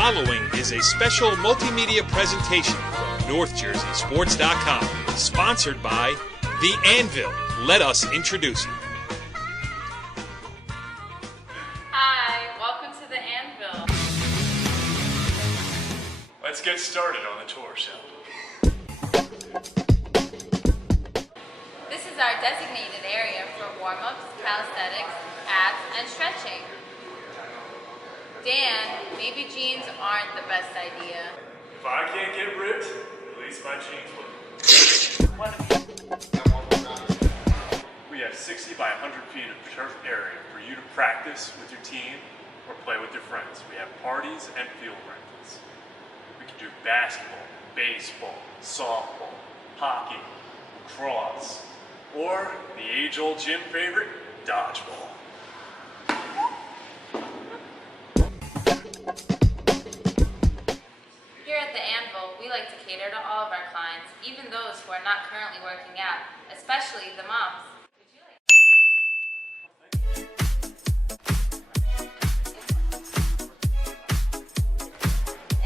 following is a special multimedia presentation from NorthJerseySports.com, sponsored by The Anvil. Let us introduce you. Hi, welcome to The Anvil. Let's get started on the tour, shall we? This is our designated area for warm-ups, calisthenics, abs, and stretching. Dan, maybe jeans aren't the best idea. If I can't get ripped, at least my jeans will. We have 60 by 100 feet of turf area for you to practice with your team or play with your friends. We have parties and field rentals. We can do basketball, baseball, softball, hockey, lacrosse, or the age-old gym favorite, dodgeball. Here at The Anvil, we like to cater to all of our clients, even those who are not currently working out, especially the moms.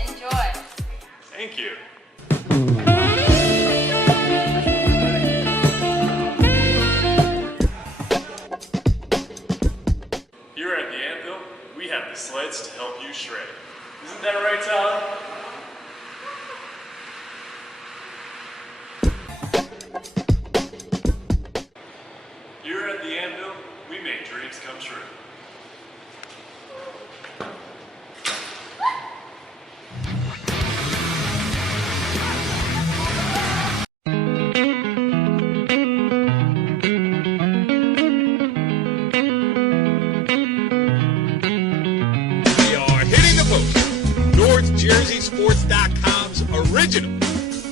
Enjoy. Thank you. Here at The Anvil, we have the sleds to help you shred. Isn't that right, Tyler? Here at The Anvil, we make dreams come true. NorthJerseySports.com's original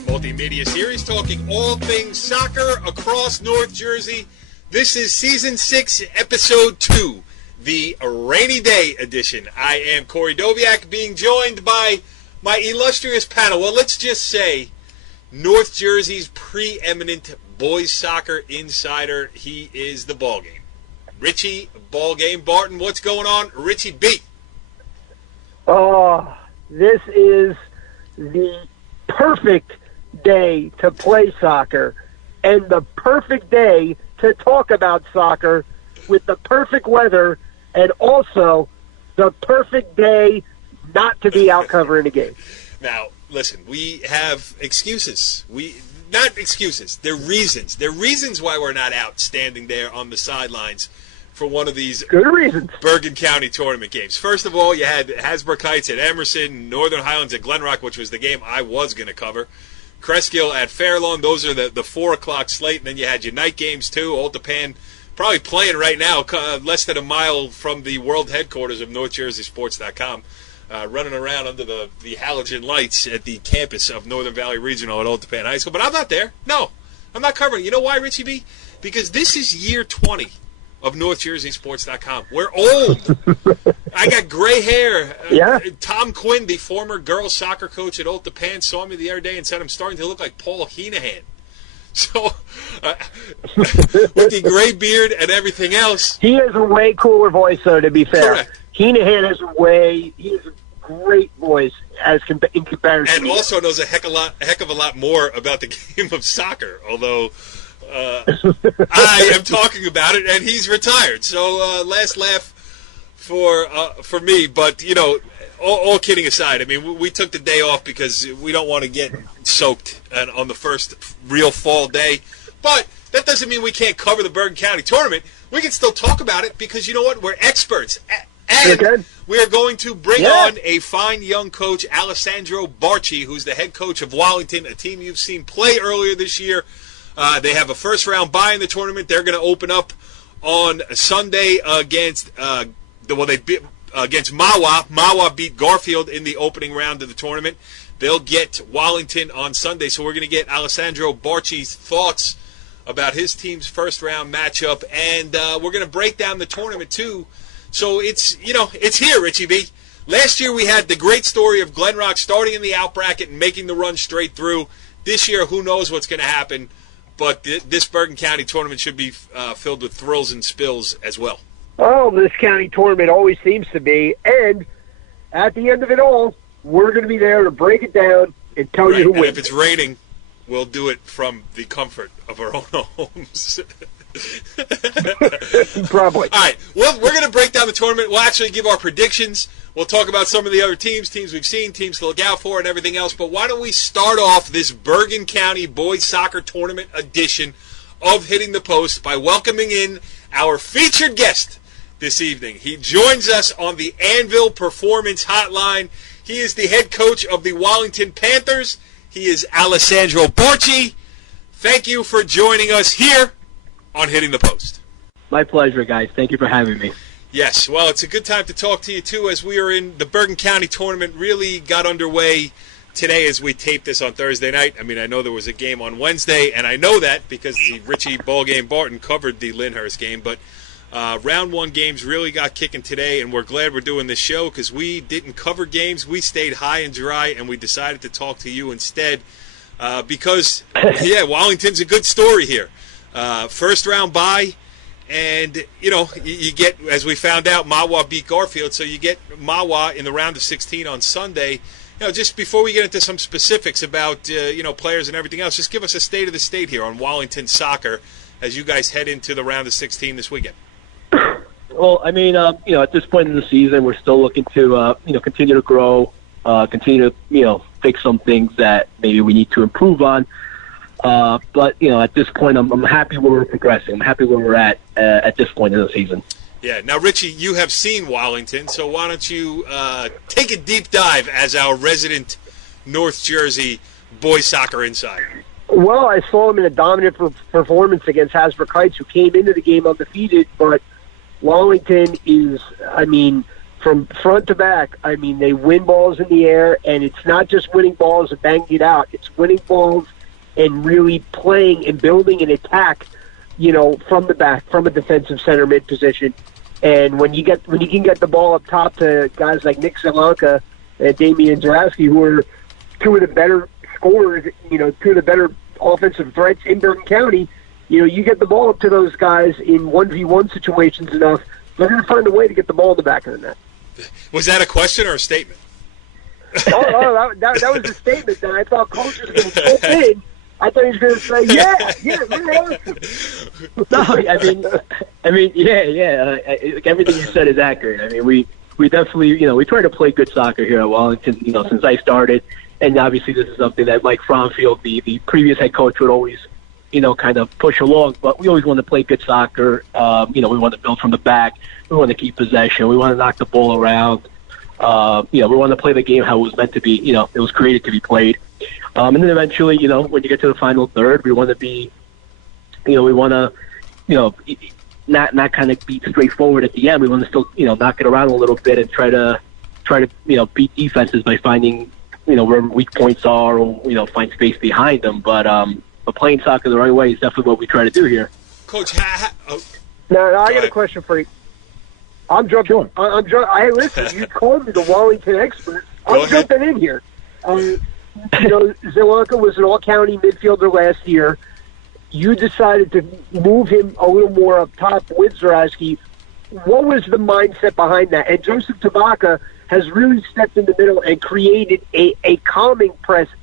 multimedia series talking all things soccer across North Jersey. This is Season 6, Episode 2, the Rainy Day edition. I am Corey Doviak, being joined by my illustrious panel. Well, let's just say North Jersey's preeminent boys soccer insider. He is the ballgame. Richie Ballgame Barton, what's going on? Richie B. Oh, this is the perfect day to play soccer and the perfect day to talk about soccer with the perfect weather and also the perfect day not to be out covering a game. Now, listen, we have excuses. Not excuses. They're reasons. They're reasons why we're not out standing there on the sidelines for one of these good reasons. Bergen County tournament games. First of all, you had Hasbrook Heights at Emerson, Northern Highlands at Glenrock, which was the game I was going to cover. Cresskill at Fairlawn. Those are the 4 o'clock slate. And then you had your night games, too. Old Japan probably playing right now, less than a mile from the world headquarters of NorthJerseySports.com, running around under the halogen lights at the campus of Northern Valley Regional at Old Japan High School. But I'm not there. No, I'm not covering. You know why, Richie B? Because this is year 20 of NorthJerseySports.com. We're old. I got gray hair. Yeah. Tom Quinn, the former girls soccer coach at Old Japan, saw me the other day and said I'm starting to look like Paul Heenahan. So, with the gray beard and everything else. He has a way cooler voice, though, to be fair. Correct. Heenahan has a great voice in comparison. And also knows a heck of a lot more about the game of soccer, although I am talking about it, and he's retired. So last laugh for me. But, you know, all kidding aside, I mean, we took the day off because we don't want to get soaked on the first real fall day. But that doesn't mean we can't cover the Bergen County tournament. We can still talk about it because, you know what, we're experts. And we are going to bring on a fine young coach, Alessandro Barchi, who's the head coach of Wallington, a team you've seen play earlier this year. They have a first-round bye in the tournament. They're going to open up on Sunday against against Mawa. Mawa beat Garfield in the opening round of the tournament. They'll get Wallington on Sunday. So we're going to get Alessandro Barchi's thoughts about his team's first-round matchup, and we're going to break down the tournament too. So it's here, Richie B. Last year we had the great story of Glenrock starting in the out bracket and making the run straight through. This year, who knows what's going to happen? But this Bergen County tournament should be filled with thrills and spills as well. Oh, this county tournament always seems to be. And at the end of it all, we're going to be there to break it down and tell you who And wins. if it's raining, we'll do it from the comfort of our own homes. Probably. All right. Well, we're going to break down the tournament. We'll actually give our predictions. We'll talk about some of the other teams we've seen, teams to look out for, and everything else. But why don't we start off this Bergen County Boys Soccer Tournament edition of Hitting the Post by welcoming in our featured guest this evening. He joins us on the Anvil Performance Hotline. He is the head coach of the Wallington Panthers. He is Alessandro Borchi. Thank you for joining us here on Hitting the Post. My pleasure, guys. Thank you for having me. Yes, well, it's a good time to talk to you, too, as we are in the Bergen County tournament. Really got underway today as we taped this on Thursday night. I mean, I know there was a game on Wednesday, and I know that because the Richie Ballgame Barton covered the Lyndhurst game, but round one games really got kicking today, and we're glad we're doing this show because we didn't cover games. We stayed high and dry, and we decided to talk to you instead because, yeah, Wallington's a good story here. First round bye, and, you know, you get, as we found out, Mawa beat Garfield, so you get Mawa in the round of 16 on Sunday. You know, just before we get into some specifics about, you know, players and everything else, just give us a state of the state here on Wallington soccer as you guys head into the round of 16 this weekend. Well, I mean, you know, at this point in the season, we're still looking to, you know, continue to grow, continue to, you know, fix some things that maybe we need to improve on. But, you know, at this point, I'm happy where we're progressing. I'm happy where we're at this point in the season. Yeah. Now, Richie, you have seen Wallington, so why don't you take a deep dive as our resident North Jersey boys soccer insider? Well, I saw him in a dominant performance against Hasbrook Heights, who came into the game undefeated, but Wallington is, I mean, from front to back, I mean, they win balls in the air, and it's not just winning balls and banging it out. It's winning balls and really playing and building an attack, you know, from the back, from a defensive center mid position. And when you can get the ball up top to guys like Nick Zelanka and Damian Zarowski, who are two of the better scorers, you know, two of the better offensive threats in Bergen County, you know, you get the ball up to those guys in 1v1 situations enough, they're going to find a way to get the ball in the back of the net. Was that a question or a statement? That was a statement that I thought Coach was going to put in. I thought he was going to say, yeah, we're awesome. No, I mean, yeah. Everything you said is accurate. I mean, we definitely, you know, we try to play good soccer here at Wallington, you know, since I started. And obviously this is something that Mike Fromfield, the previous head coach, would always, you know, kind of push along. But we always want to play good soccer. You know, we want to build from the back. We want to keep possession. We want to knock the ball around. You know, we want to play the game how it was meant to be, you know, it was created to be played. And then eventually, you know, when you get to the final third, we want to be, you know, we want to, you know, not kind of be straightforward at the end. We want to still, you know, knock it around a little bit and try to, you know, beat defenses by finding, you know, where weak points are or, you know, find space behind them. But playing soccer the right way is definitely what we try to do here. Coach, No, I got a question for you. I'm jumping. Sure. Hey, listen, you called me the Wallington expert. I'm jumping in here. You know, Zelanka was an all-county midfielder last year. You decided to move him a little more up top with Zarowski. What was the mindset behind that? And Joseph Tabaka has really stepped in the middle and created a calming presence.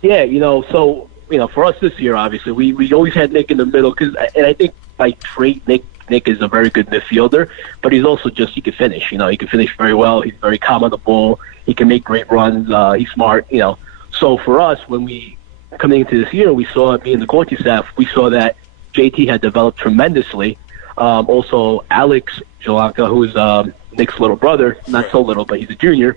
Yeah, you know, so, you know, for us this year, obviously, we always had Nick in the middle, and I think by trait, Nick is a very good midfielder, but he's also just, he can finish. You know, he can finish very well. He's very calm on the ball. He can make great runs. He's smart, you know. So for us, when we, coming into this year, we saw, me and the coaching staff, we saw that JT had developed tremendously. Also, Alex Jalanka, who's Nick's little brother, not so little, but he's a junior.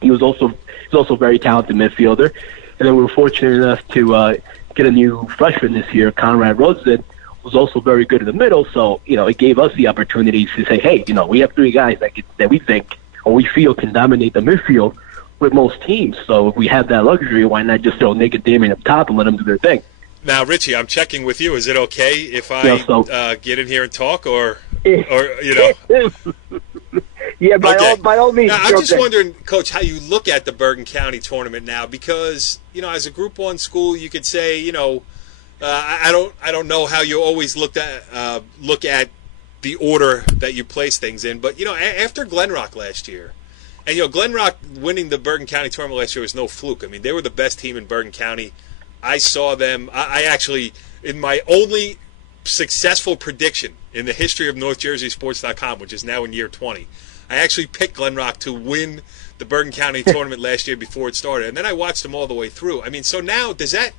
He's also a very talented midfielder. And then we were fortunate enough to get a new freshman this year, Conrad Rosen, was also very good in the middle. So, you know, it gave us the opportunity to say, hey, you know, we have three guys that we think or we feel can dominate the midfield with most teams. So if we have that luxury, why not just throw Nick and Damien up top and let them do their thing? Now, Richie, I'm checking with you. Is it okay if I get in here and talk, or you know? Yeah, by all means. Now, I'm just wondering, Coach, how you look at the Bergen County tournament now, because, you know, as a Group 1 school, you could say, you know, I don't know how you always look at the order that you place things in, but, you know, after Glen Rock last year, And, Glen Rock winning the Bergen County tournament last year was no fluke. I mean, they were the best team in Bergen County. I saw them. I actually, in my only successful prediction in the history of NorthJerseySports.com, which is now in year 20, I actually picked Glen Rock to win the Bergen County tournament last year before it started. And then I watched them all the way through. I mean, so now, does that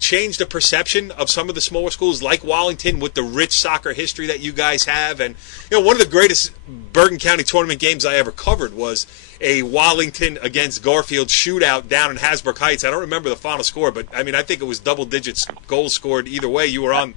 change the perception of some of the smaller schools like Wallington with the rich soccer history that you guys have? And, one of the greatest Bergen County tournament games I ever covered was a Wallington against Garfield shootout down in Hasbrook Heights. I don't remember the final score, but, I mean, I think it was double digits goals scored either way. You were on,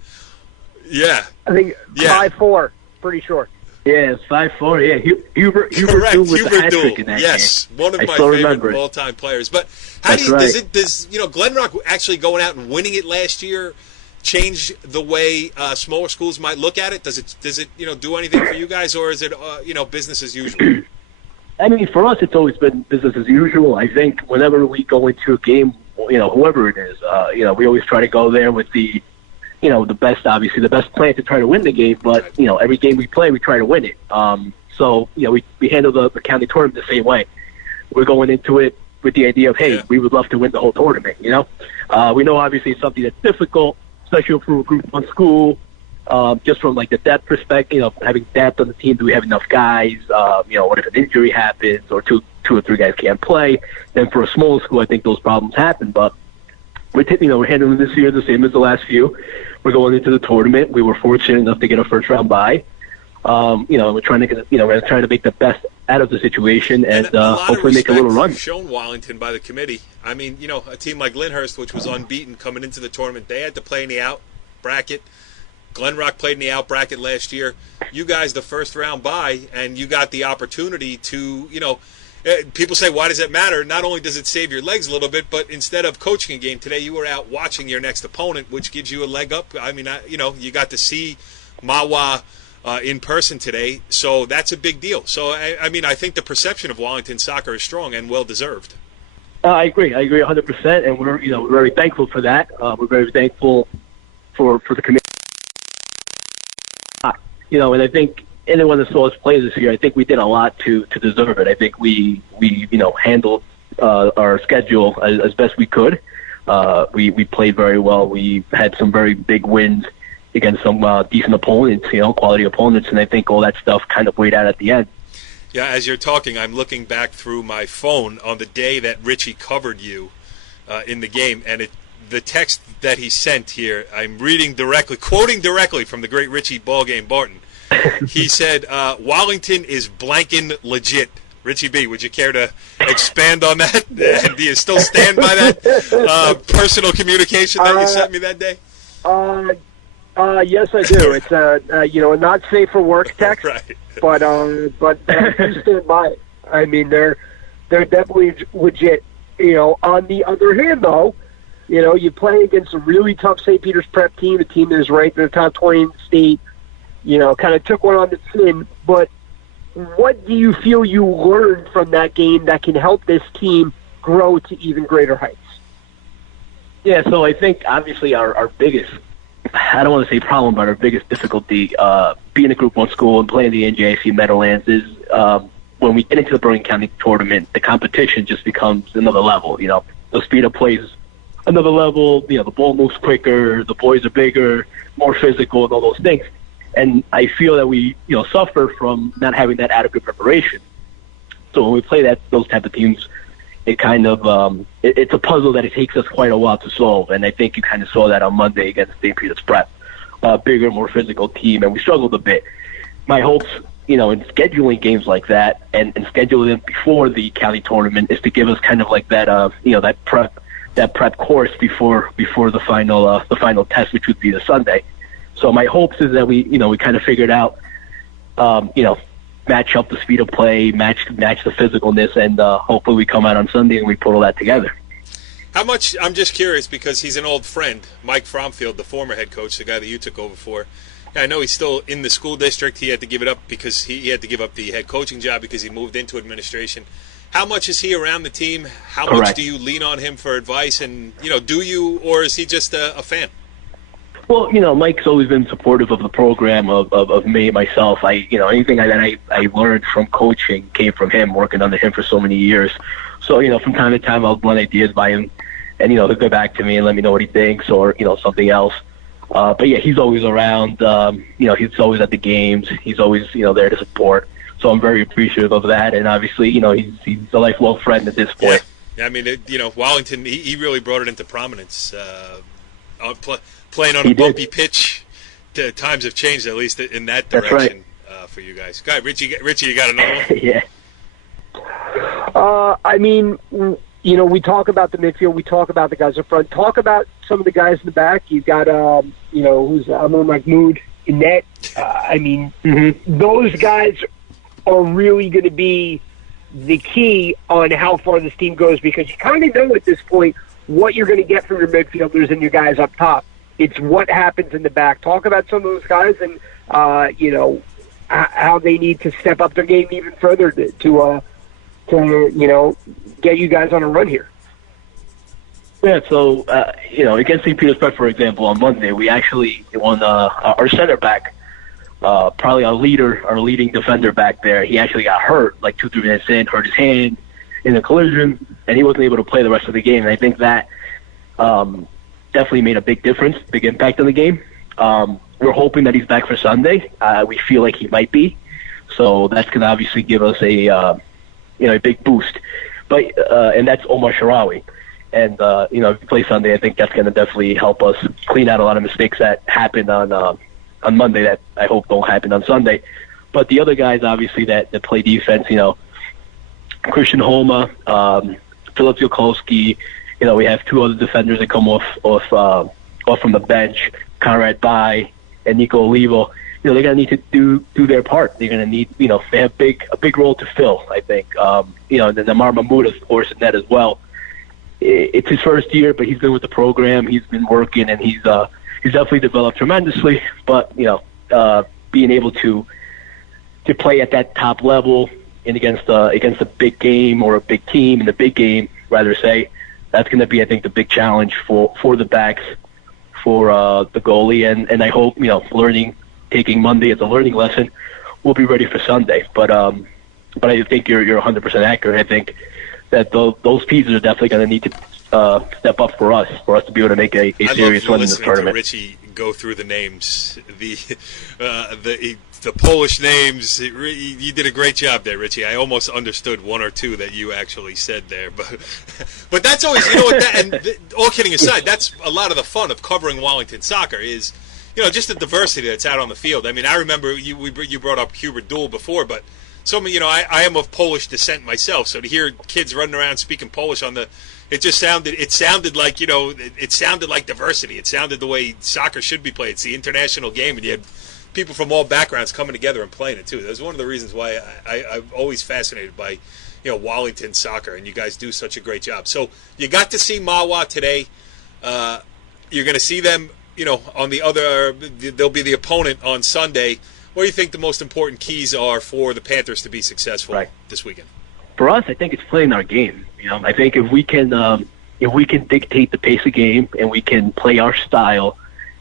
yeah. I think 5-4, pretty sure. Yeah, it's 5-4. Yeah, Hubert Correct. Dool with Hubert the hat Dool. trick in that Yes, game. one of I my still favorite remember it. all-time players. But how That's do you right. does Glen Rock actually going out and winning it last year change the way smaller schools might look at it? Does it do anything for you guys, or is it business as usual? I mean, for us, it's always been business as usual. I think whenever we go into a game, whoever it is, we always try to go there with the the best plan to try to win the game. But, every game we play, we try to win it. So, we handle the county tournament the same way. We're going into it with the idea of, hey, we would love to win the whole tournament, We know obviously it's something that's difficult, especially for a Group 1 school. Just from like the depth perspective, having depth on the team, do we have enough guys? What if an injury happens or two or three guys can't play? Then for a smaller school, I think those problems happen. But we're handling this year the same as the last few. We're going into the tournament. We were fortunate enough to get a first round bye. We're trying to get, we're trying to make the best out of the situation and hopefully make a little run. Shown Wallington by the committee. I mean, a team like Lyndhurst, which was unbeaten coming into the tournament, they had to play in the out bracket. Glen Rock played in the out bracket last year. You guys, the first round bye, and you got the opportunity to, people say, why does it matter? Not only does it save your legs a little bit, but instead of coaching a game today, you were out watching your next opponent, which gives you a leg up. I mean, you got to see Mawa in person today, so that's a big deal. So, I mean, I think the perception of Wallington soccer is strong and well-deserved. I agree 100%, and we're, we're very thankful for that. We're very thankful for the committee. And I think anyone that saw us play this year, I think we did a lot to deserve it. I think we handled our schedule as best we could. We played very well. We had some very big wins against some decent opponents, quality opponents, and I think all that stuff kind of weighed out at the end. Yeah, as you're talking, I'm looking back through my phone on the day that Richie covered you in the game, and the text that he sent here, I'm quoting directly from the great Richie Ballgame Barton. He said, Wallington is blanking legit. Richie B., would you care to expand on that? And do you still stand by that personal communication that you sent me that day? Yes, I do. It's a not safe for work text, right. but I do stand by it. I mean, they're definitely legit. On the other hand, though, you play against a really tough St. Peter's Prep team, a team that is ranked in the top 20 in the state. Kind of took one on the chin. But what do you feel you learned from that game that can help this team grow to even greater heights? Yeah, so I think obviously our biggest, I don't want to say problem, but our biggest difficulty being a Group 1 school and playing the NJIC Meadowlands is when we get into the Bergen County tournament, the competition just becomes another level. The speed of play is another level. The ball moves quicker, the boys are bigger, more physical, and all those things. And I feel that we, suffer from not having that adequate preparation. So when we play those type of teams, it kind of it's a puzzle that it takes us quite a while to solve. And I think you kind of saw that on Monday against St. Peter's Prep, bigger, more physical team, and we struggled a bit. My hopes, in scheduling games like that and scheduling them before the county tournament is to give us kind of like that, that prep course before the final test, which would be the Sunday. So my hopes is that we kind of figured out, match up the speed of play, match the physicalness, and hopefully we come out on Sunday and we put all that together. How much, I'm just curious because he's an old friend, Mike Fromfield, the former head coach, the guy that you took over for. I know he's still in the school district. He had to give it up because he had to give up the head coaching job because he moved into administration. How much is he around the team? How Correct. much do you lean on him for advice? And, do you, or is he just a fan? Well, Mike's always been supportive of the program, of me, myself. Anything that I learned from coaching came from him, working under him for so many years. So, from time to time, I'll run ideas by him, and, he'll go back to me and let me know what he thinks or, something else. But, yeah, he's always around. He's always at the games. He's always, there to support. So I'm very appreciative of that. And, obviously, he's a lifelong friend at this point. Yeah, I mean, Wallington, he really brought it into prominence. Playing on a bumpy pitch, times have changed, at least in that direction. That's right. For you guys. Go ahead, Richie, you got another one? Yeah. I mean, we talk about the midfield, we talk about the guys in front, talk about some of the guys in the back. You've got, who's Amor Mahmoud in net. Those guys are really going to be the key on how far this team goes, because you kind of know at this point what you're going to get from your midfielders and your guys up top. It's what happens in the back. Talk about some of those guys and, how they need to step up their game even further to get you guys on a run here. Yeah, so, against St. Petersburg, for example, on Monday, we actually won our center back, probably our leading defender back there. He actually got hurt like 2-3 minutes in, hurt his hand in a collision, and he wasn't able to play the rest of the game. And I think that definitely made a big difference, big impact on the game. We're hoping that he's back for Sunday. We feel like he might be, so that's going to obviously give us a big boost. But and that's Omar Sharawi. And if we play Sunday, I think that's going to definitely help us clean out a lot of mistakes that happened on Monday that I hope don't happen on Sunday. But the other guys, obviously, that play defense, Christian Homa, Philip Ziolkowski. We have two other defenders that come off from the bench, Conrad Bai and Nico Olivo. They're going to need to do their part. They're going to need, they have a big role to fill, I think. And then Amar Mahmoud, of course, in that as well. It's his first year, but he's been with the program. He's been working, and he's definitely developed tremendously. But being able to play at that top level and against a big game or a big team in the big game, rather say, that's going to be, I think, the big challenge for the backs, for the goalie, and I hope taking Monday as a learning lesson, we'll be ready for Sunday. But I think you're 100% accurate. I think that those pieces are definitely going to need to step up for us to be able to make a serious run in this tournament. To Richie go through the names, the Polish names. You did a great job there, Richie. I almost understood one or two that you actually said there, but that's always, all kidding aside, that's a lot of the fun of covering Wallington soccer is, just the diversity that's out on the field. I mean, I remember you brought up Hubert Duhl before, but I am of Polish descent myself, so to hear kids running around speaking Polish it sounded like diversity. It sounded the way soccer should be played. It's the international game, and you had people from all backgrounds coming together and playing it too. That's one of the reasons why I'm always fascinated by Wallington soccer, and you guys do such a great job. So you got to see Mawa today. You're going to see them, on the other. They'll be the opponent on Sunday. What do you think the most important keys are for the Panthers to be successful this weekend? For us, I think it's playing our game. I think if we can dictate the pace of game and we can play our style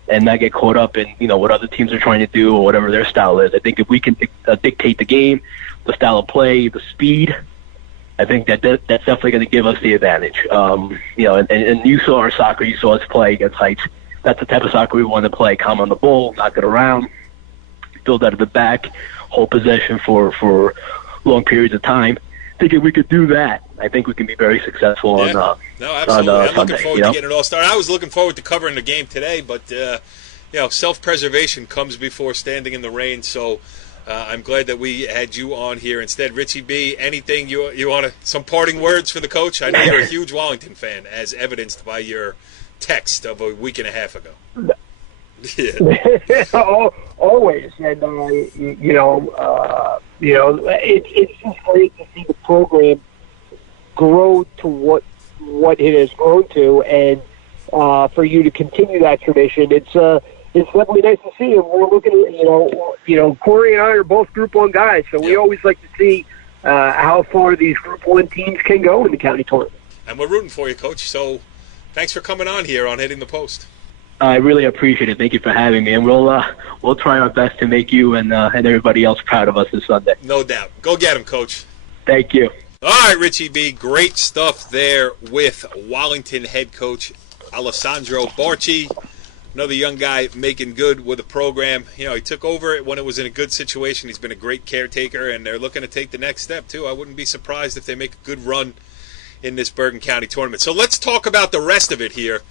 and not get caught up in what other teams are trying to do or whatever their style is. I think if we can dictate the game, the style of play, the speed, I think that's definitely going to give us the advantage. And you saw our soccer, you saw us play against Heights. That's the type of soccer we want to play. Calm on the ball, knock it around, build out of the back, hold possession for long periods of time. I think if we could do that, I think we can be very successful on absolutely. I'm Sunday, looking forward to getting it all started. I was looking forward to covering the game today, but self-preservation comes before standing in the rain. So I'm glad that we had you on here instead. Richie B, anything you want to, some parting words for the coach? I know you're a huge Wallington fan, as evidenced by your text of a week and a half ago. Yeah. Always, and it's just great to see the program grow to what it has grown to, and for you to continue that tradition, it's definitely nice to see. And we're looking at Corey and I are both Group 1 guys, so we always like to see how far these Group 1 teams can go in the county tournament. And we're rooting for you, Coach. So thanks for coming on here on Hitting the Post. I really appreciate it. Thank you for having me, and we'll try our best to make you and everybody else proud of us this Sunday. No doubt. Go get him, Coach. Thank you. All right, Richie B. Great stuff there with Wallington head coach Alessandro Barci. Another young guy making good with the program. You know, he took over it when it was in a good situation. He's been a great caretaker, and they're looking to take the next step, too. I wouldn't be surprised if they make a good run in this Bergen County tournament. So let's talk about the rest of it here.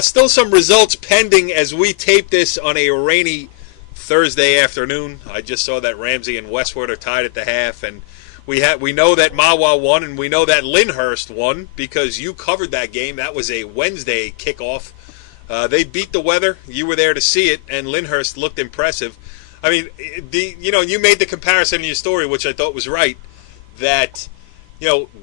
Still some results pending as we tape this on a rainy Thursday afternoon. I just saw that Ramsey and Westward are tied at the half, and we know that Mahwah won, and we know that Lyndhurst won because you covered that game. That was a Wednesday kickoff. They beat the weather. You were there to see it, and Lyndhurst looked impressive. I mean, you made the comparison in your story, which I thought was right, that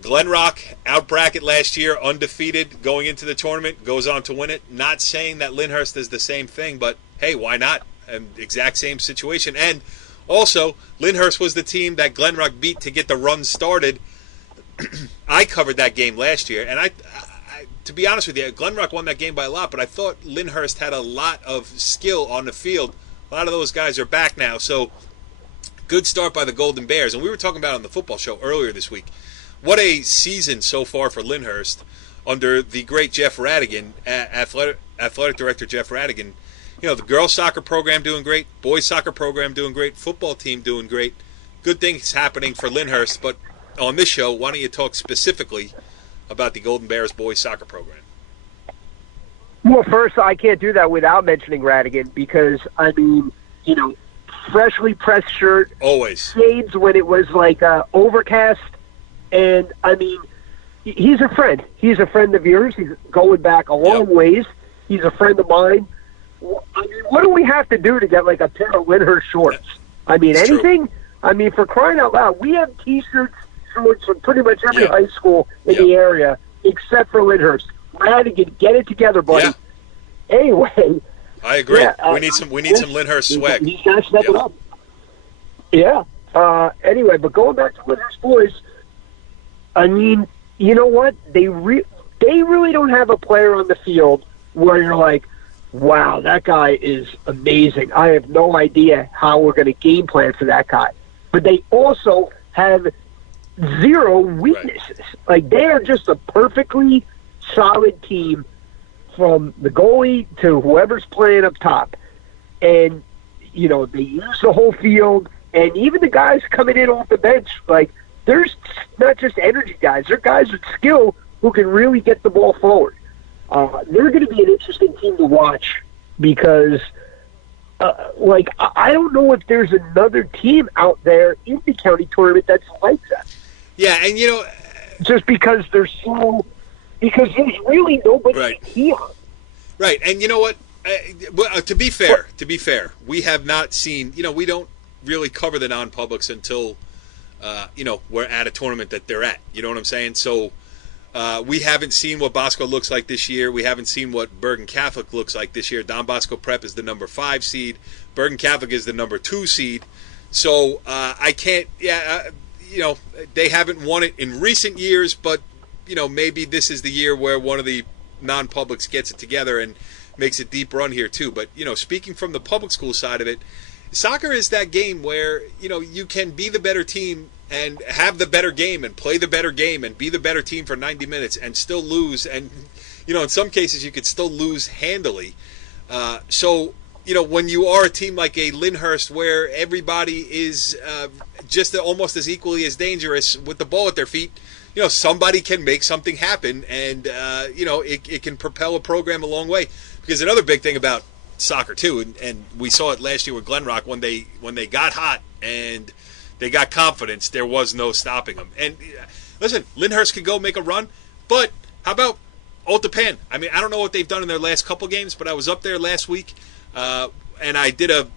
Glen Rock out bracket last year, undefeated going into the tournament, goes on to win it. Not saying that Lyndhurst is the same thing, but hey, why not? Exact same situation. And also, Lyndhurst was the team that Glen Rock beat to get the run started. I covered that game last year, and I to be honest with you, Glen Rock won that game by a lot, but I thought Lyndhurst had a lot of skill on the field. A lot of those guys are back now, so good start by the Golden Bears. And we were talking about it on the football show earlier this week. What a season so far for Lyndhurst under the great Jeff Radigan, athletic director Jeff Radigan. The girls soccer program doing great, boys soccer program doing great, football team doing great. Good things happening for Lyndhurst, but on this show, why don't you talk specifically about the Golden Bears boys soccer program? Well, first, I can't do that without mentioning Radigan because, I mean, freshly pressed shirt. Always. Shades when it was like overcast. And, I mean, he's a friend. He's a friend of yours. He's going back a long ways. He's a friend of mine. I mean, what do we have to do to get like a pair of Lyndhurst shorts? I mean, It's anything? true. I mean, for crying out loud, we have T-shirts, shorts from pretty much every high school in the area except for Lyndhurst. Radigan, get it together, buddy. Yeah. Anyway, I agree. Yeah, we need some Lyndhurst swag. He's got to step it up. Yeah. Anyway, but going back to Lyndhurst boys, I mean, you know what? They really don't have a player on the field where you're like, wow, that guy is amazing. I have no idea how we're going to game plan for that guy. But they also have zero weaknesses. Right. Like, they are just a perfectly solid team from the goalie to whoever's playing up top. And, they use the whole field. And even the guys coming in off the bench, like, there's not just energy guys. They're guys with skill who can really get the ball forward. They're going to be an interesting team to watch because, I don't know if there's another team out there in the county tournament that's like that. Yeah, and just because there's really nobody here. Right, and you know what? To be fair, we have not seen. We don't really cover the non-publics until we're at a tournament that they're at. You know what I'm saying? So. We haven't seen what Bosco looks like this year. We haven't seen what Bergen Catholic looks like this year. Don Bosco Prep is the number 5 seed. Bergen Catholic is the number 2 seed. So I can't. They haven't won it in recent years, but maybe this is the year where one of the non-publics gets it together and makes a deep run here too. But speaking from the public school side of it, soccer is that game where you can be the better team and have the better game and play the better game and be the better team for 90 minutes and still lose. And, in some cases you could still lose handily. So, when you are a team like a Lyndhurst where everybody is just almost as equally as dangerous with the ball at their feet, somebody can make something happen and, it can propel a program a long way. Because another big thing about soccer, too, and we saw it last year with Glen Rock when they got hot and they got confidence, there was no stopping them. And listen, Lyndhurst could go make a run, but how about Old Japan? I mean, I don't know what they've done in their last couple games, but I was up there last week, and I did a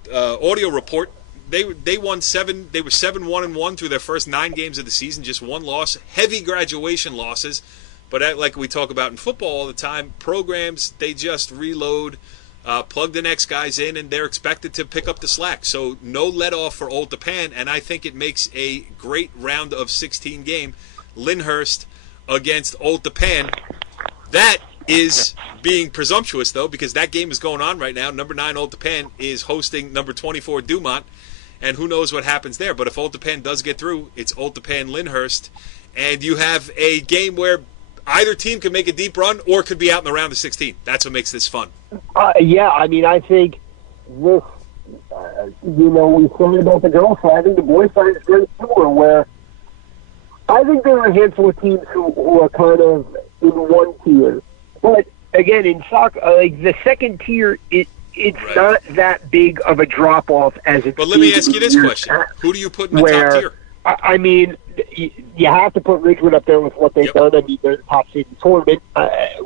audio report. They won 7. They were 7-1-1 through their first 9 games of the season, just one loss. Heavy graduation losses, but like we talk about in football all the time, programs they just reload. Plug the next guys in, and they're expected to pick up the slack. So no let off for Old Japan, and I think it makes a great round of 16 game. Lyndhurst against Old Japan. That is being presumptuous, though, because that game is going on right now. Number 9 Old Japan is hosting number 24 Dumont, and who knows what happens there. But if Old Japan does get through, it's Old Japan Lyndhurst, and you have a game where either team could make a deep run or could be out in the round of 16. That's what makes this fun. Yeah, I mean, I think this, we said about the girls' side. I think the boys' side is very similar, where I think there are a handful of teams who are kind of in one tier. But, again, in soccer, like the second tier, it's Right. not that big of a drop-off as it's. But let me ask you this question. Who do you put in the top tier? I mean, you have to put Ridgewood up there with what they've done. I mean, they're the top seed in the tournament.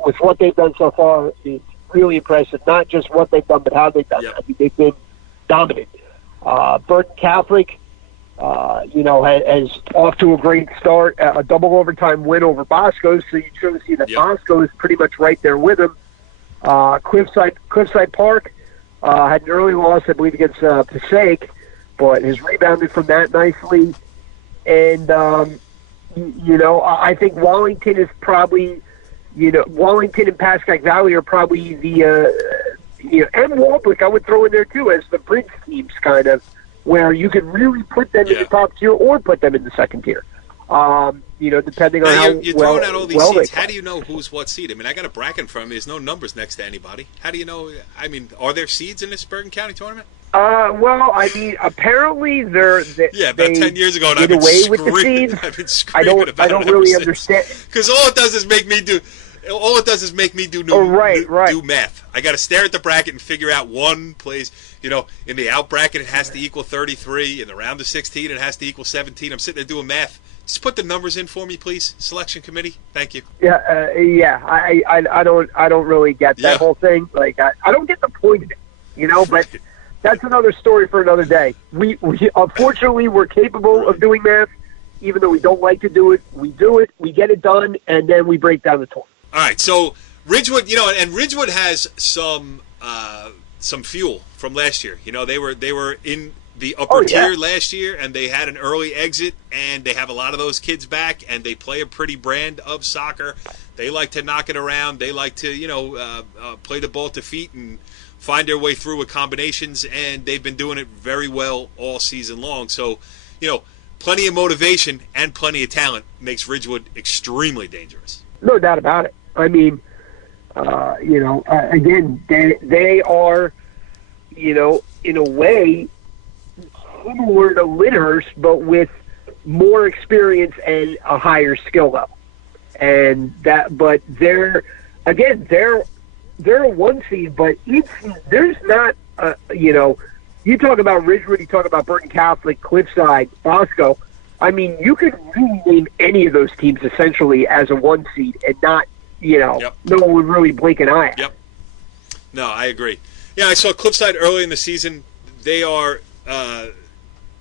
With what they've done so far, it's really impressive. Not just what they've done, but how they've done it. I mean, they've been dominant. Burton Catholic, has off to a great start. A double overtime win over Bosco, so you sort of see that Bosco is pretty much right there with them. Cliffside Park had an early loss, I believe, against Passaic, but has rebounded from that nicely. And, I think Wallington is probably, Wallington and Pascack Valley are probably the, and Walbrook I would throw in there too as the bridge teams kind of, where you could really put them in the top tier or put them in the second tier. Depending on how you're throwing out all these seeds. How do you know who's what seed? I mean, I got a bracket in front of me. There's no numbers next to anybody. How do you know? I mean, are there seeds in this Bergen County tournament? Well, I mean, apparently they're about 10 years ago, and I've been with the seeds. I've been screaming about I don't really understand, because all it does is make me do. All it does is make me do do math. I got to stare at the bracket and figure out one place. In the out bracket, it has to equal 33. In the round of 16, it has to equal 17. I'm sitting there doing math. Just put the numbers in for me, please, selection committee. Thank you. I don't really get that whole thing. Like, I don't get the point of it, but that's another story for another day. We unfortunately, we're capable of doing math, even though we don't like to do it. We do it, we get it done, and then we break down the total. All right, so Ridgewood, and Ridgewood has some fuel from last year. They were in the upper tier last year, and they had an early exit, and they have a lot of those kids back, and they play a pretty brand of soccer. They like to knock it around. They like to, play the ball to feet and find their way through with combinations, and they've been doing it very well all season long. So, plenty of motivation and plenty of talent makes Ridgewood extremely dangerous. No doubt about it. I mean, again, they are, in a way, similar to Lyndhurst, but with more experience and a higher skill level. But they're a one seed, but there's not, you talk about Ridgewood, you talk about Burton Catholic, Cliffside, Bosco. I mean, you could really name any of those teams essentially as a one seed and not, no one would really blink an eye at. Yep. No, I agree. Yeah, I saw Cliffside early in the season. They are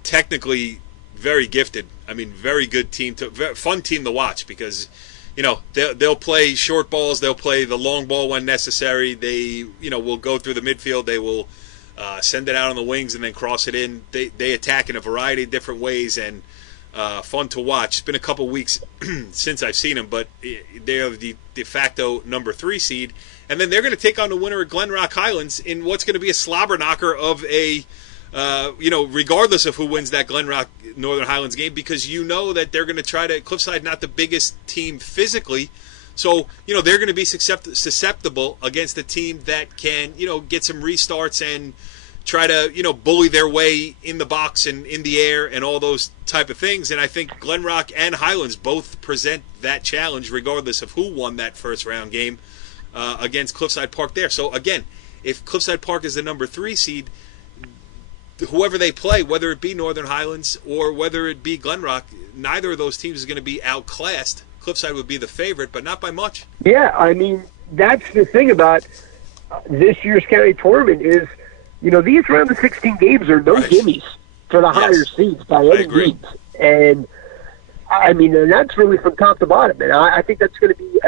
technically very gifted. I mean, very good team, fun team to watch because, they'll play short balls. They'll play the long ball when necessary. They, will go through the midfield. They will send it out on the wings and then cross it in. They attack in a variety of different ways and fun to watch. It's been a couple weeks since I've seen them, but they are the de facto number 3 seed. And then they're going to take on the winner of Glen Rock Highlands in what's going to be a slobber knocker of a, regardless of who wins that Glen Rock Northern Highlands game, because that they're going to try to, Cliffside not the biggest team physically, so, they're going to be susceptible against a team that can, get some restarts and try to, bully their way in the box and in the air and all those type of things. And I think Glen Rock and Highlands both present that challenge regardless of who won that first round game against Cliffside Park there. So, again, if Cliffside Park is the number 3 seed, whoever they play, whether it be Northern Highlands or whether it be Glen Rock, neither of those teams is going to be outclassed. Cliffside would be the favorite, but not by much. Yeah, I mean, that's the thing about this year's county tournament is, these round of 16 games are no gimmies for the higher seeds by any means. And, I mean, and that's really from top to bottom. And I think that's going to be,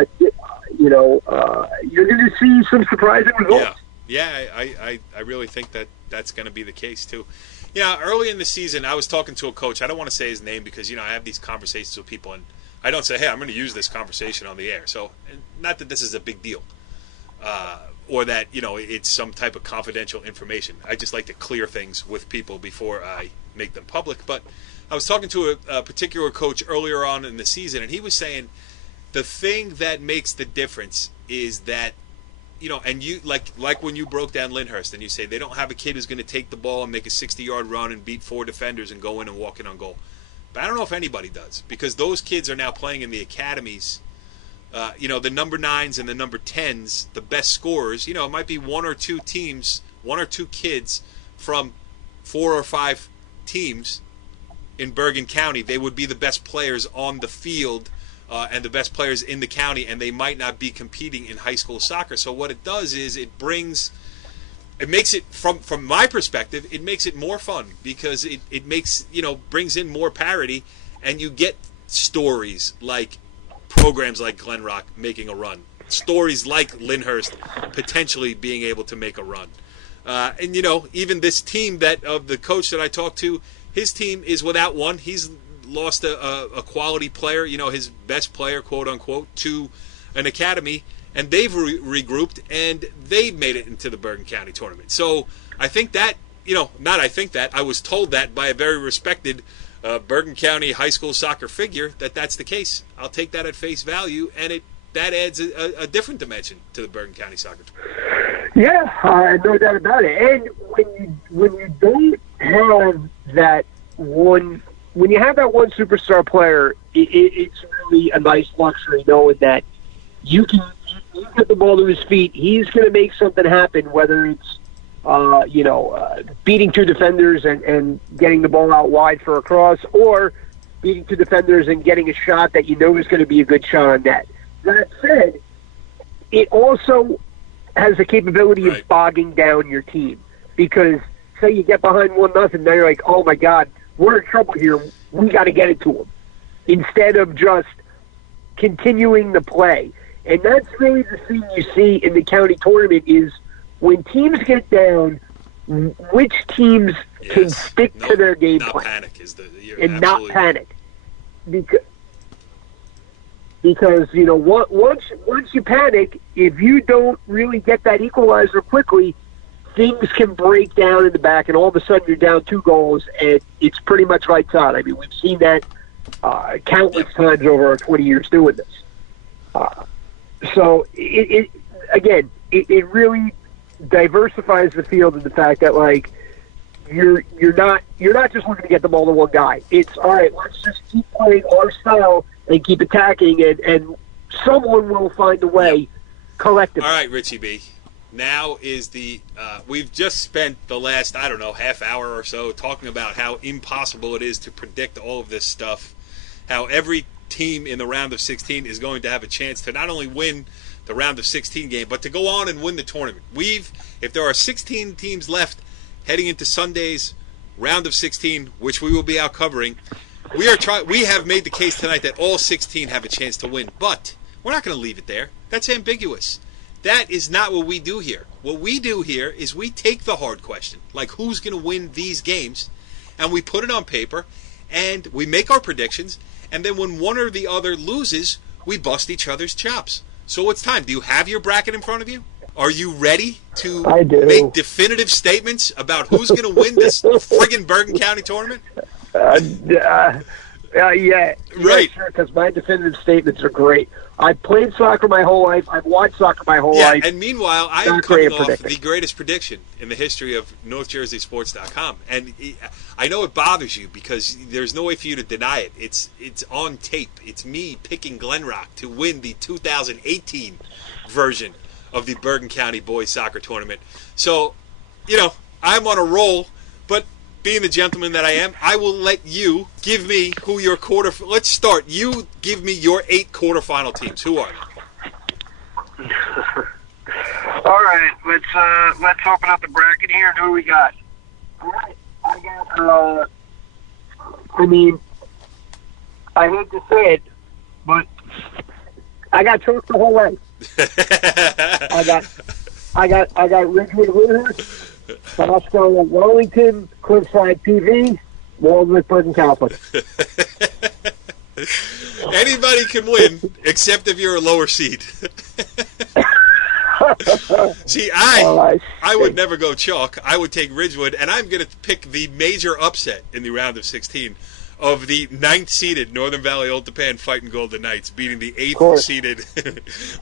you're going to see some surprising results. Yeah, I really think that's going to be the case, too. Yeah, early in the season, I was talking to a coach. I don't want to say his name because, I have these conversations with people, and I don't say, hey, I'm going to use this conversation on the air. So, not that this is a big deal. or that it's some type of confidential information. I just like to clear things with people before I make them public. But I was talking to a particular coach earlier on in the season, and he was saying the thing that makes the difference is that, and you like when you broke down Lyndhurst and you say they don't have a kid who's going to take the ball and make a 60-yard run and beat 4 defenders and go in and walk in on goal. But I don't know if anybody does, because those kids are now playing in the academies. The number 9s and the number 10s, the best scorers, it might be 1 or 2 teams, 1 or 2 kids from 4 or 5 teams in Bergen County. They would be the best players on the field and the best players in the county, and they might not be competing in high school soccer. So what it does is it makes it, from my perspective, it makes it more fun, because it makes, brings in more parity, and you get stories like programs like Glen Rock making a run, stories like Lyndhurst potentially being able to make a run. And even this team of the coach that I talked to, his team is without one. He's lost a quality player, his best player, quote unquote, to an academy, and they've regrouped and they made it into the Bergen County tournament. So I think that, I was told that by a very respected Bergen County high school soccer figure that's the case. I'll take that at face value, and that adds a different dimension to the Bergen County soccer tournament. Yeah, no doubt about it. And when you don't have that one, when you have that one superstar player, it's really a nice luxury knowing that you get the ball to his feet. He's going to make something happen, whether it's beating 2 defenders and getting the ball out wide for a cross, or beating 2 defenders and getting a shot that is going to be a good shot on net. That said, it also has the capability of bogging down your team, because say you get behind 1-0, now you're like, oh my God, we're in trouble here. We got to get it to them, instead of just continuing the play. And that's really the thing you see in the county tournament is when teams get down, which teams can stick to their game plan. Panic is and not panic. Because once you panic, if you don't really get that equalizer quickly, things can break down in the back, and all of a sudden you're down 2 goals, and it's pretty much lights out. I mean, we've seen that countless times over our 20 years doing this. So it really diversifies the field in the fact that you're not just looking to get the ball to one guy. It's all right. Let's just keep playing our style and keep attacking, and someone will find a way collectively. All right, Richie B. Now is we've just spent the last, half hour or so talking about how impossible it is to predict all of this stuff, how every team in the round of 16 is going to have a chance to not only win the round of 16 game, but to go on and win the tournament. If there are 16 teams left heading into Sunday's round of 16, which we will be out covering, we have made the case tonight that all 16 have a chance to win, but we're not going to leave it there. That's ambiguous. That is not what we do here. What we do here is we take the hard question, like who's going to win these games, and we put it on paper, and we make our predictions, and then when one or the other loses, we bust each other's chops. So it's time. Do you have your bracket in front of you? Are you ready to make definitive statements about who's going to win this friggin' Bergen County tournament? Yeah. Right. Sure, because my definitive statements are great. I've played soccer my whole life. I've watched soccer my whole life. And meanwhile, I am coming off the greatest prediction in the history of NorthJerseySports.com. And I know it bothers you because there's no way for you to deny it. It's on tape. It's me picking Glen Rock to win the 2018 version of the Bergen County Boys Soccer Tournament. So, I'm on a roll, but being the gentleman that I am, I will let you give me who your let's start. You give me your 8 quarterfinal teams. Who are they? All right, let's open up the bracket here. Who we got? All right, I got. I hate to say it, but I got choked the whole way. I got Ridgewood Hooters, Bosco Wellington, Cliffside TV, Walnut Bergen Catholic. Anybody can win, except if you're a lower seed. See, Oh, I would never go chalk. I would take Ridgewood, and I'm going to pick the major upset in the round of 16 of the 9th-seeded Northern Valley Old Japan Fighting Golden Knights, beating the 8th-seeded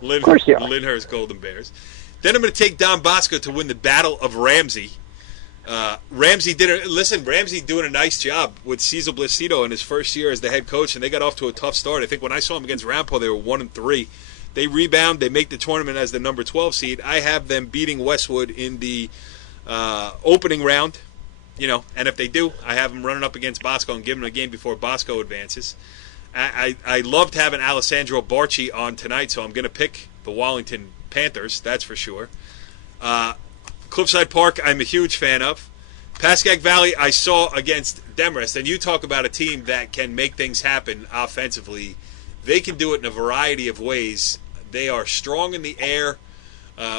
Lyndhurst Golden Bears. Then I'm going to take Don Bosco to win the Battle of Ramsey. Ramsey doing a nice job with Cesar Blasido in his first year as the head coach, and they got off to a tough start. I think when I saw them against Rampo, they were 1-3. They rebound. They make the tournament as the number 12 seed. I have them beating Westwood in the opening round, and if they do, I have them running up against Bosco and giving them a game before Bosco advances. I loved having Alessandro Barchi on tonight, so I'm going to pick the Wallington Panthers, that's for sure. Cliffside Park, I'm a huge fan of. Pascack Valley, I saw against Demorest, and you talk about a team that can make things happen offensively. They can do it in a variety of ways. They are strong in the air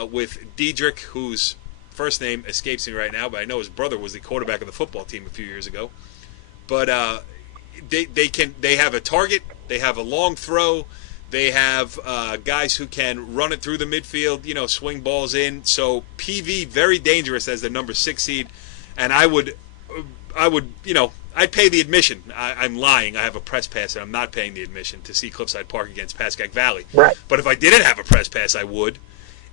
with Diedrich, whose first name escapes me right now, but I know his brother was the quarterback of the football team a few years ago. But they have a target, they have a long throw, they have guys who can run it through the midfield, swing balls in. So PV very dangerous as the number 6 seed, and I would, I'd pay the admission. I'm lying. I have a press pass, and I'm not paying the admission to see Cliffside Park against Pascack Valley. Right. But if I didn't have a press pass, I would,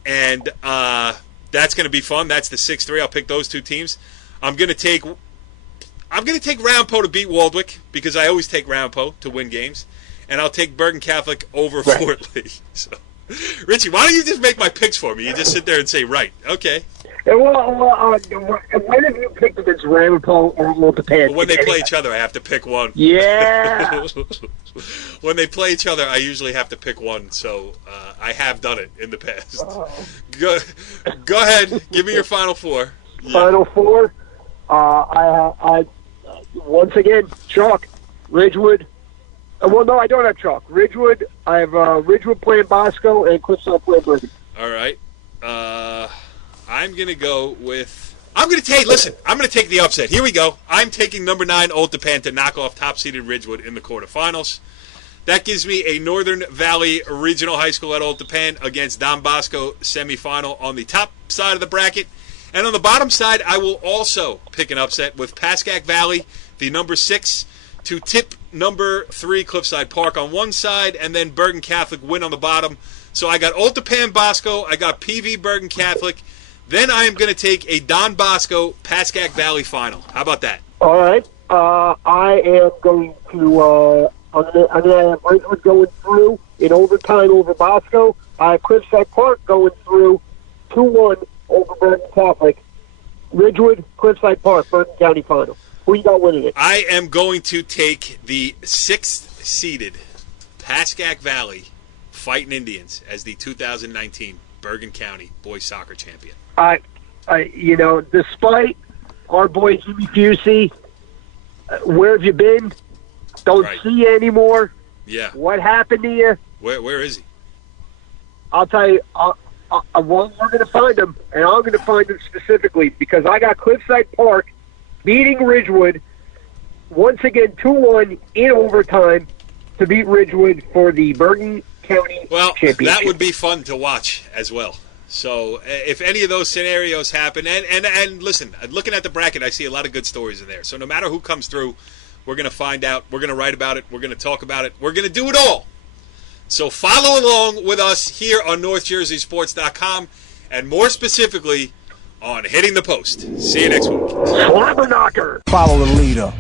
and that's going to be fun. That's the 6-3. I'll pick those two teams. I'm going to take Rampo to beat Waldwick because I always take Rampo to win games. And I'll take Bergen Catholic over Fort Lee. So, Richie, why don't you just make my picks for me? You just sit there and say, right. Okay. When have you picked against Rampo or Old Japan? When they play each other, I have to pick one. Yeah. When they play each other, I usually have to pick one. So I have done it in the past. Go ahead. Give me your final four. Final four. I once again, chalk. Ridgewood. Well, no, I don't have chalk. Ridgewood. I have Ridgewood playing Bosco and Cliffside playing Bergen. All right. I'm going to go with... I'm going to take the upset. Here we go. I'm taking number 9 Old Japan to knock off top-seeded Ridgewood in the quarterfinals. That gives me a Northern Valley Regional High School at Old Japan against Don Bosco semifinal on the top side of the bracket. And on the bottom side, I will also pick an upset with Pascack Valley, the number 6, to tip number 3 Cliffside Park on one side, and then Bergen Catholic win on the bottom. So I got Old Japan Bosco, I got PV Bergen Catholic. Then I am going to take a Don Bosco Pascack Valley final. How about that? All right. I am going to. I'm going to have Ridgewood going through in overtime over Bosco. I have Cliffside Park going through 2-1 over Bergen Catholic. Ridgewood, Cliffside Park, Bergen County final. Who you got winning it? I am going to take the 6th-seeded Pascack Valley Fighting Indians as the 2019 Bergen County boys soccer champion. Despite our boy Jimmy Fusey, where have you been? Don't see you anymore. Yeah. What happened to you? Where is he? I'll tell you. We're going to find him, and I'm going to find him specifically because I got Cliffside Park beating Ridgewood once again 2-1 in overtime to beat Ridgewood for the Bergen County championship. That would be fun to watch as well. So if any of those scenarios happen, and listen, looking at the bracket, I see a lot of good stories in there. So no matter who comes through, we're going to find out. We're going to write about it. We're going to talk about it. We're going to do it all. So follow along with us here on NorthJerseySports.com, and more specifically on Hitting the Post. See you next week. Slobber knocker. Follow the leader.